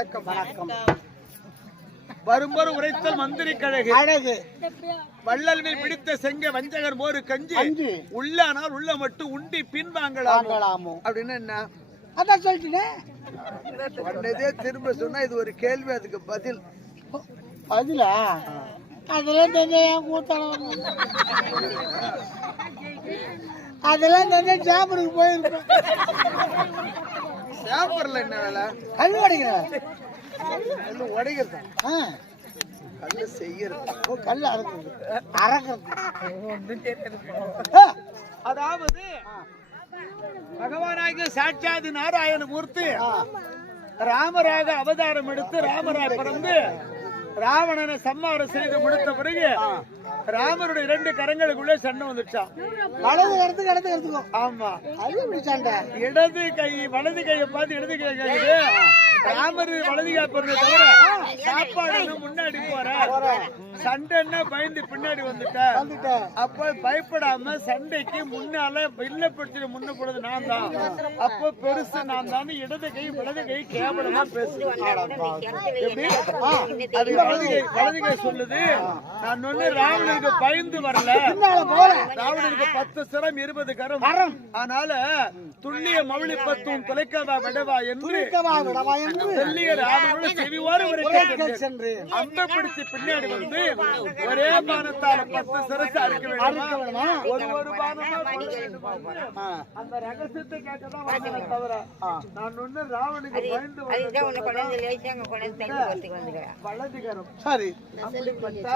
வணக்கம். வரும்பொரு உரைத்தல் மந்திரி கழகு. அழகு வள்ளல்வில் பிடித்த செங்க வஞ்சகர் மோரு கஞ்சி. உள்ளானால் உள்ள மட்டும் உண்டி பின் வாங்கலாம்? அப்படின்னு என்ன? அதான் சொல்லிட்டேன். உடனே திரும்ப சொன்னா இது ஒரு கேள்வி அதுக்கு பதில். பதிலா? அதெல்லாம் தெரிஞ்ச கூத்தலாம் அதெல்லாம் தெரிஞ்ச ஜாபருக்கு போயிருப்பேன் பேப்பர்ல என்ன வேலை? கல் உடைக்கிறேன் கல்லு உடைக்கிறது. ஆ. கல்லு செய்யறது. ஓ, கல் அறக்கிறது. அறக்கிறது. ஆ, அதாவது பகவானாகிய சாட்சாதி நாராயண மூர்த்தி ராமராக அவதாரம் எடுத்து ராமராக பிறந்து ராவணனை சம்மாரம் செய்து முடித்த பிறகு ராமருடைய இரண்டு கரங்களுக்குள்ளே சண்டை வந்துச்சான் வலது கருத்து கருத்துக்கும். ஆமா. அது எப்படி சண்டை? இடது கை வலது கையை பார்த்து இடது கை கேக்குது ராமர் வலது கை போறது தவிர சாப்பாடு முன்னாடி போற சண்டைன்னா பயந்து பின்னாடி வந்துட்ட. வந்துட்டேன் அப்ப பயப்படாம சண்டைக்கு முன்னால வில்ல பிடிச்சிட்டு முன்ன போடுறது நான் தான். அப்போ பெருசு நான் தான் இடது கை வலது கை கேவலமா வலது கை சொல்லுது. நான் ஒண்ணு ராவணனுக்கு பயந்து வரல. ராவணனுக்கு பத்து சிரம் இருபது கரம். அதனால துல்லிய மௌலி பத்தும் தொலைக்காதா விடவா என்று துணிக்கவா விடவா என்று. செவிவாறு உரைக்க சென்று. அம்ப பிடிச்சு பின்னாடி வந்து ஒரே பானத்தால பத்து சிரசு அறுக்க வேண்டுமா? ஒரு ஒரு பானமா அந்த ரகசியத்தை வந்தேனே தவிர நான் ஒண்ணு ராவனுக்கு பயந்து வலதுகரம். சரி. அப்படிப்பட்ட